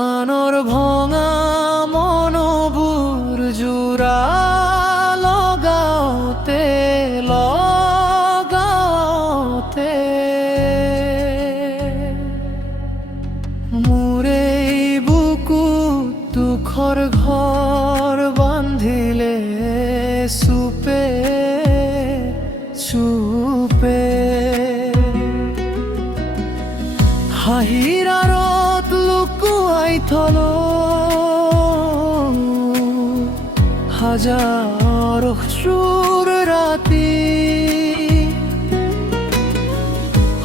আনর ভঙা মনবোৰ জোৰা লগাওঁতে লগাওঁতে মোৰে বুকুত দুখৰ ঘৰ বান্ধিলে চুপে চুপে হাঁহিৰ আঁৰত লুকুৱাই থলো হাজাৰ অশ্ৰুৰ ৰাতি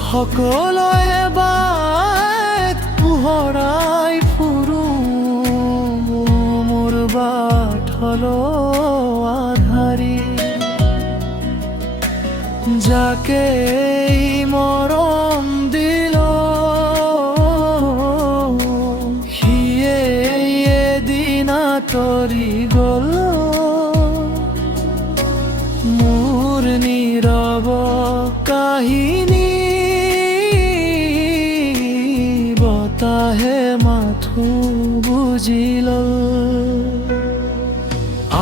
সকলোৱে বাট পোহৰাই ফুৰো মোৰ বাট হলো আধাৰি যাকে মৰম দিল সিয়ে এদিন আঁতৰি গল মোৰ নীৰৱ কাহিনী বতাহে মাথো বুজিল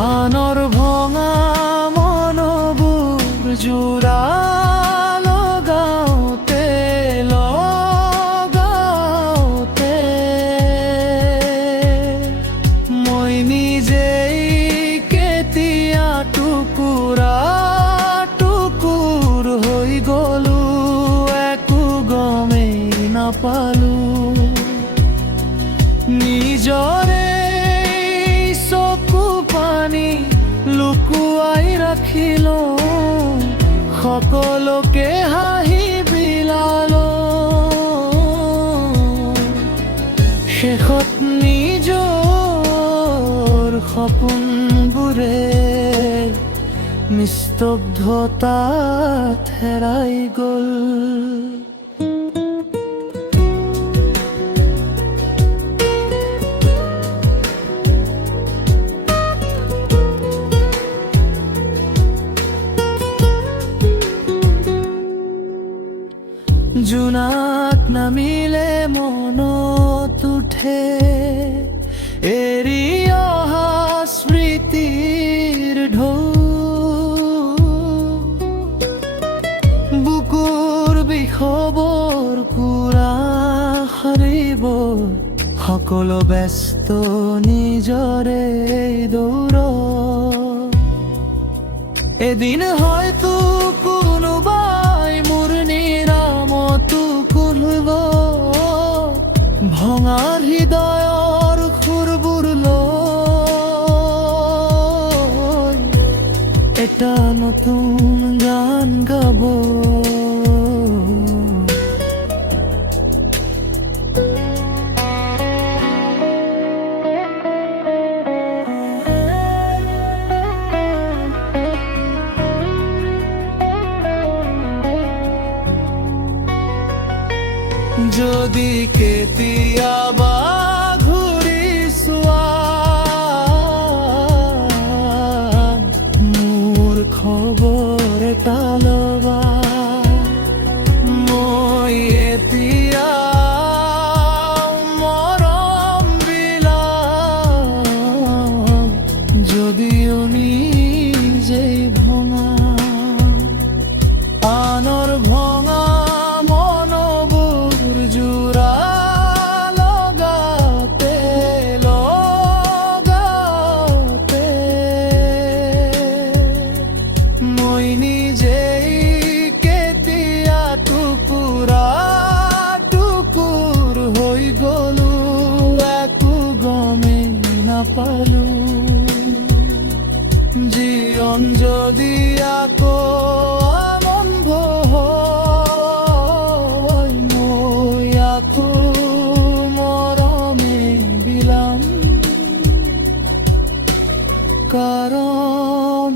আনৰ ভঙা মনবোৰ জোৰা লগাওঁতে লগাওঁতে মই নিজেই কেতিয়া টুকুৰা টুকুৰ হৈ গলো একো গমেই নাপালো নিজৰে চকু পানী লুকুৱাই ৰাখিলো সকলোকে হাঁহি বিলালো শেষত নিজৰ সপোনবোৰে নিস্তব্ধতাত হেৰাই গল জোনাক নামিলে মনত উঠে এৰি অহা স্মৃতিৰ ঢৌ বুকুৰ বিষবোৰ কুৰা সাৰিব সকলো ব্যস্ত নিজৰে দৌৰ এদিন হয়তো কোনোবাই মোৰ নিৰামতো খুলিব ভঙা হৃদয়ৰ খুৰবোৰ লৈ এটা নতুন গান গাব যদি কেতিয়াবা ঘূৰি চোৱা মোৰ খবৰ এটা ল'বা মই এতিয়া মৰম বিলাম যদিও নিজেই ভঙা আনৰ ভঙা জোৰা লগাওঁতে লগাওঁতে মই নিজেই কেতিয়া টুকুৰা টুকুৰ হৈ গলো একো গমেই নাপালো জীৱন যদি আকৌ আৰম্ভ মৰমে বিলাম কাৰণ